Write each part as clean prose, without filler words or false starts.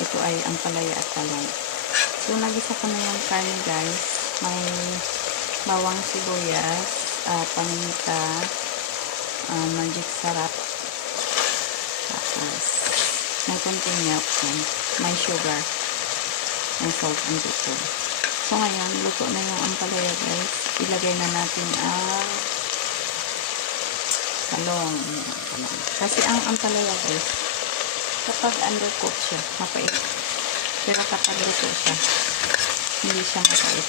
ito ay ampalaya at talong. So, nagisa ko na yung karne guys. May bawang sibuyas, paminta, magic sarap. Tapos, may konting milk yan. May sugar. May salt and pepper. So, ngayon, luto na yung ampalaya guys. Ilagay na natin ang talong. Kasi ang ampalaya guys, kapag undercook siya, mapait. Pero kapag luto siya, hindi siya mapait.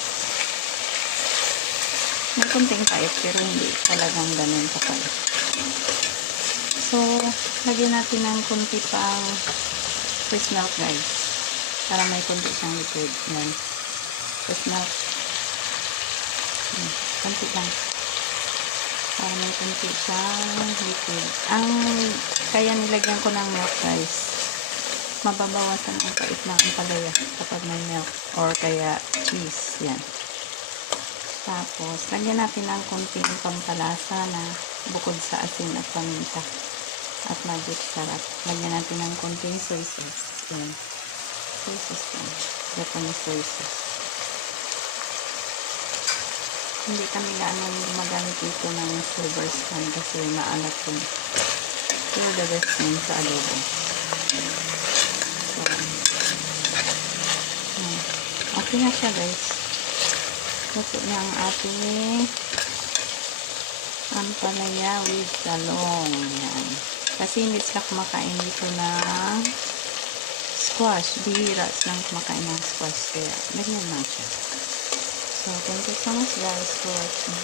May kunting pait, pero hindi talagang ganun kapait. So, lagyan natin ng kunti pang fresh milk guys. Para may kunti siyang liquid. Yan. Fresh milk. Kunti lang. Para may kunti siyang liquid. Kaya nilagyan ko ng milk guys. Mababawasan ang pait ng ampalaya kapag may milk. Or kaya cheese. Yan. Tapos, lagyan natin ng kunting pampalasa na bukod sa asin at paminta. At magic sarap. Lagyan natin ng kunting soy sauce. Yan. Soy sauce yan. Japanese soy sauce. Hindi kami gaano gumagamit dito ng silver spoon kasi maalat yun. Pero the best yun sa adobo. So, okay na siya guys. Luto na ang ating ampalaya with talong. Yan. Kasi hindi sila kumakain dito ng squash. Bihira silang kumakain ng squash. Kaya ganyan lang siya. So, thank you so much guys for watching.